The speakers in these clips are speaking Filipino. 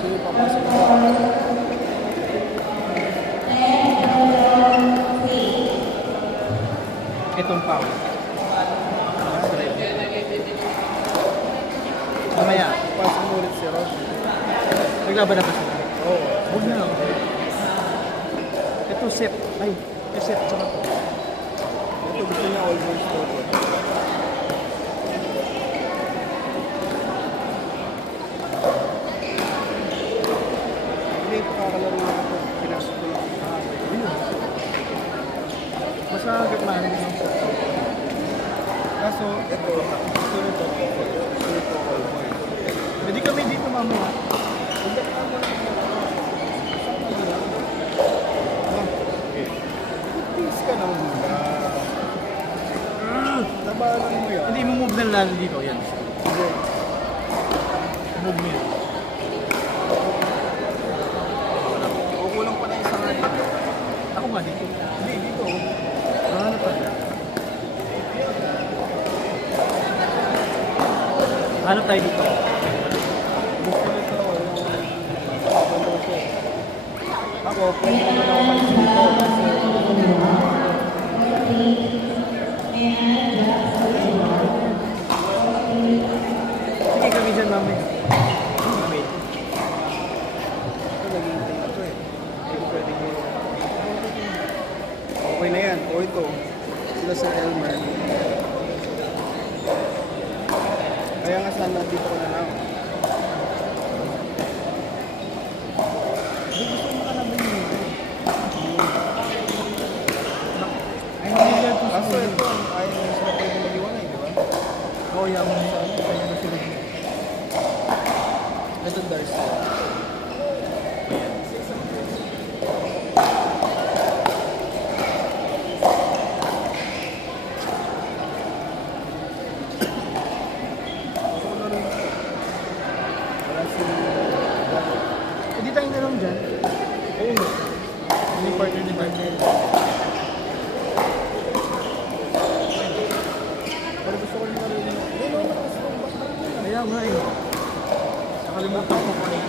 Sige, papasok na. Itong pao. Mamaya, Pasok mo ulit si Rod. naglaban na ba sila? Oo. Huwag na. Ito sip. Ay, sip. Tsaka to. Ito gusto niya almost todo. Hindi ko kakalaro na ito. Pinasok ko lang. Basta gitmaan din ang sip. Kaso, ito, gusto nito. Gusto nito almost. Pwede kami dito mamaya. Hindi ka naman. Please ka na muna. Labanan mo yan. Hindi mo move na lalo dito. Yan. Hindi. Move mo yan. Kukulang pa na isa nga dito. Ako nga dito. Hindi, dito. Ano pa? Hanap tayo dito. Gusto nito. Ano siya. Ako, pwede ko na umalis dito. Kasi Sige kami dyan mamaya. Wait. ito, naghihintay na ito eh. Hindi ko pwede ko. Okay na yan. O ito. Sila sa Elmer. Kaya nga sana dito ko na lang. Hindi gusto mo ka naman yun. Ay, hindi lang ito. Kaso ito, ayaw na sila pwede mag-iwanay, di ba? Oo, yan. Kaya na sila. Ito Darcy. Wala si Hindi tayo na lang dyan. Oo no. Hindi partner ni partner. Pero gusto ko yung marinig. Hindi no, Kaya nga eh. Nakalimutan ko pa eh.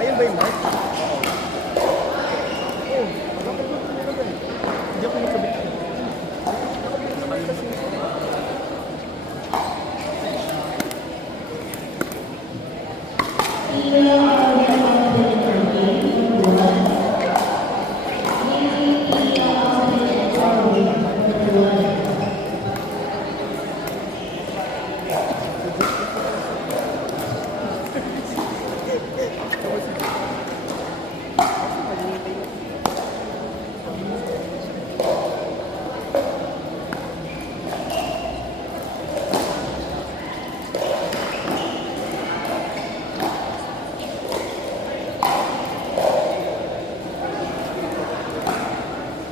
ayun ba yung mic? Oo. Bakit ba ito nilagay? Hindi ako nakabit.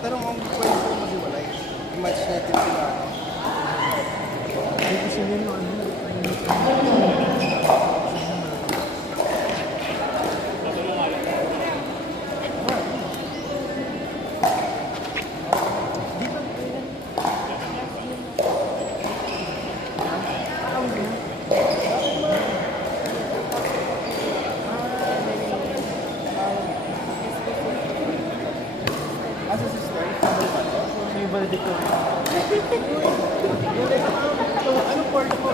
Pero kung pwede ko mag-iwalay, i-match natin sila. Hindi ko sila yung ano. Asa sister? May valedictorian. Ano part mo?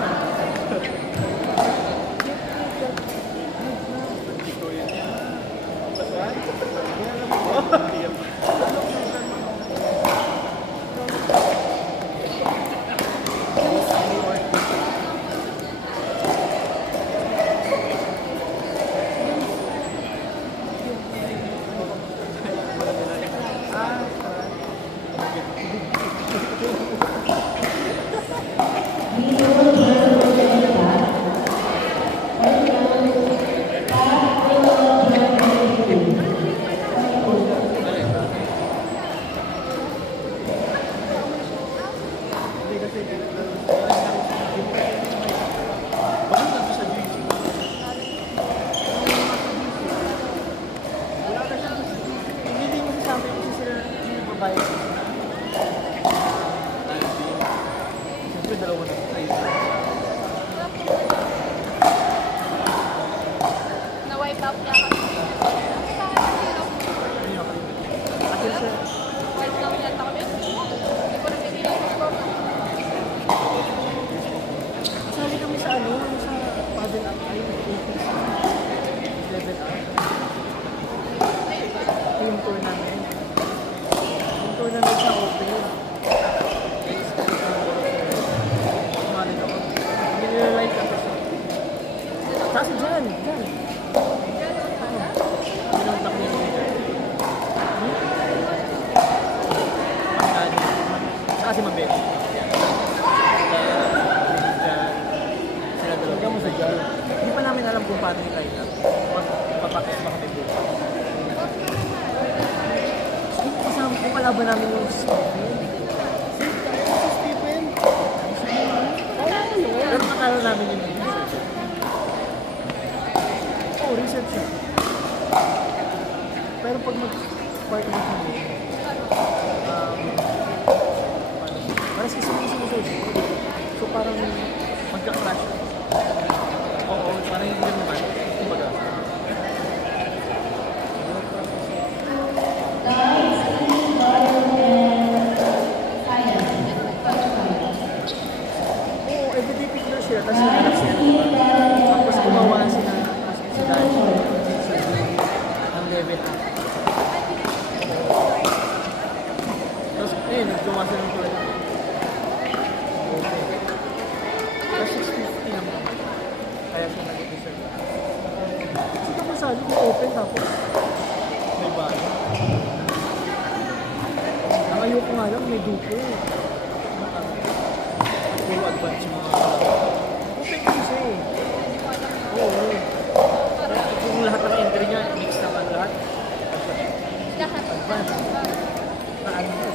Hindi mo sasabi kasi sila yung babae. Siyempre dalawa na tayo. si Mabel. Sila dalawa. Huwag mo sa dyan. Hindi pa namin alam kung paano yung line up. Papakit ba kami bukas. Kasama ko pala ba namin yung Stephen? pero nakala namin yung research. Oo, research siya. Pero pag mag-partner kami, parang sinusunod. So parang magka-crash. Oo, parang hindi naman. Kumbaga. Oo, everyday picture siya. Tapos nanap siya. Tapos gumawa sila. Si Dash. Ang level up. Tapos, naggawa sila ng tulad. Tapos 650 naman. Kaya siya nag-deserve. Sino mo sa kung open tapos? May bahay. Ang ayoko nga lang, may dupo. Puro advance yung mga... Open kasi. Oo. Kung lahat ng entry niya, mix naman lahat. Lahat. Na ano yun?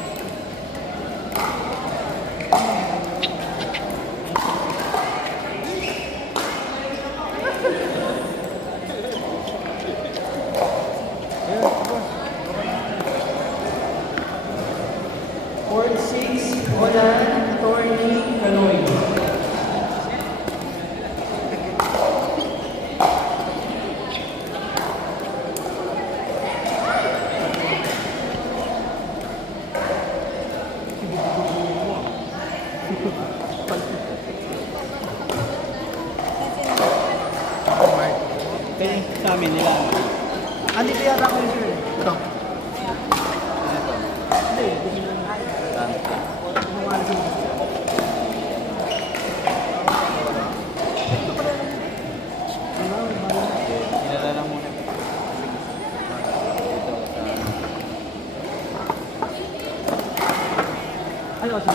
Ayan, tapos. 46, Olan, Torny, Kanoy. Kaya sa amin nila. Andito yata ako yun, sir. Ito. Hindi, hindi lang. Gumawa na sila. Ito pala lang. Wala, wala. Kilala lang muna. Ano kasi?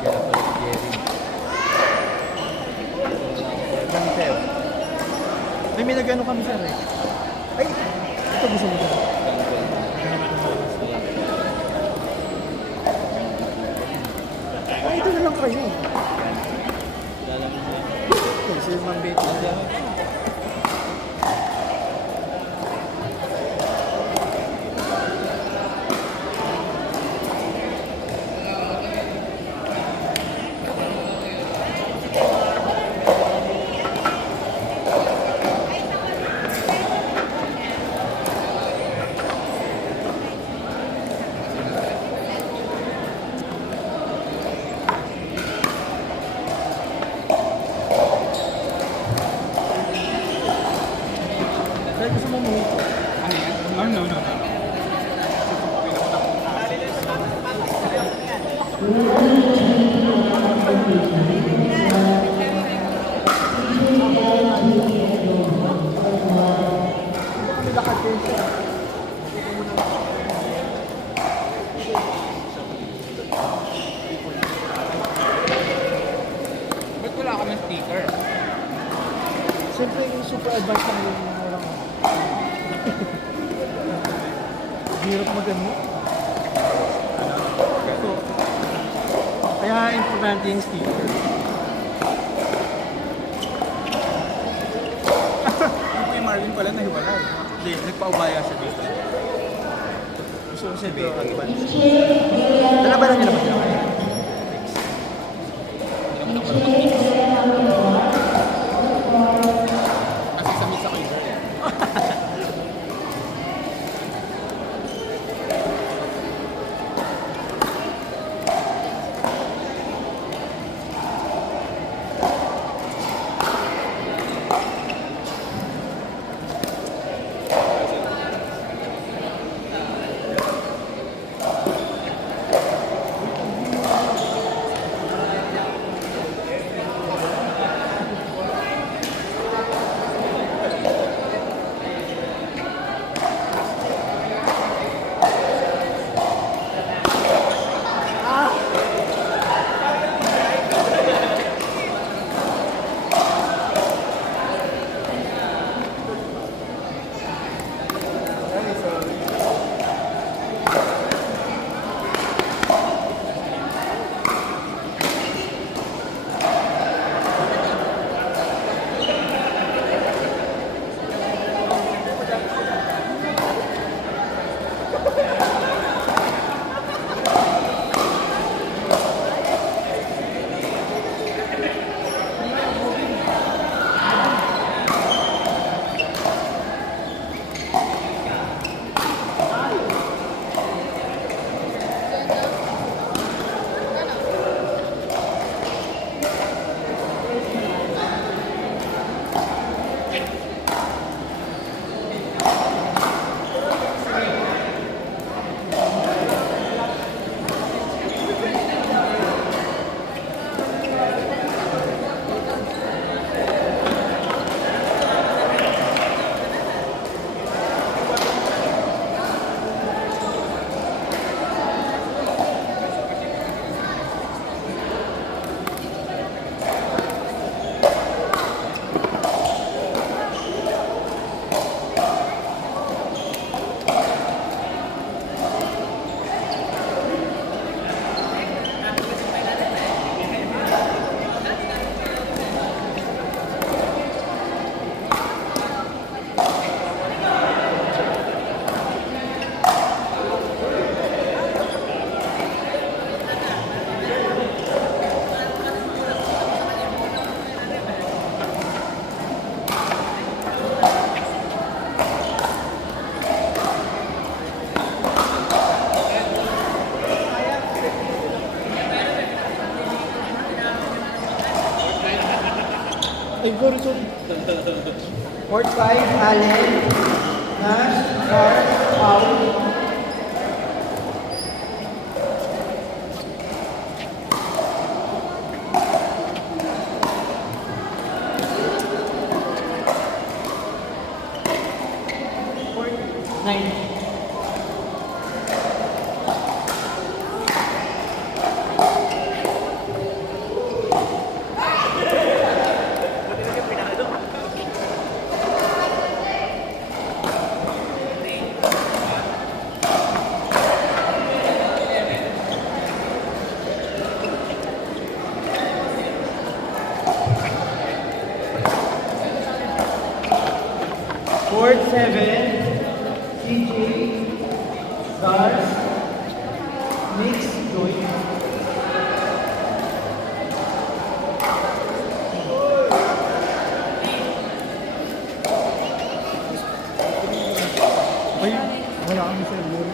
Kaya pala si Jerry. Ganito. May nag-ano kami, sir eh. Ay, ito gusto mo sir. Ay, ito na lang kayo. Kilala mo na yun. Okay, sir, Ma'am Betty. Sir, gusto mo mo? No. Kami lakad kayo, sir. Ba't wala kami sticker? Siyempre, yung super advanced na yung walang... Hirap mag-ano. So, kaya importante yung sticker. Hindi po yung Marvin pala nahiwalay. Hindi, nagpaubaya siya dito. Gusto ko siya Super baby. advance. Nalabanan niyo naman sila kayo? Kasi sa misa ko yun. Ay, sorry. Court 5, Allen. Nash, Car, Foul. Court 9. Court 7, CJ, Stars, Mix, Joy. Ay, wala kami sa luro.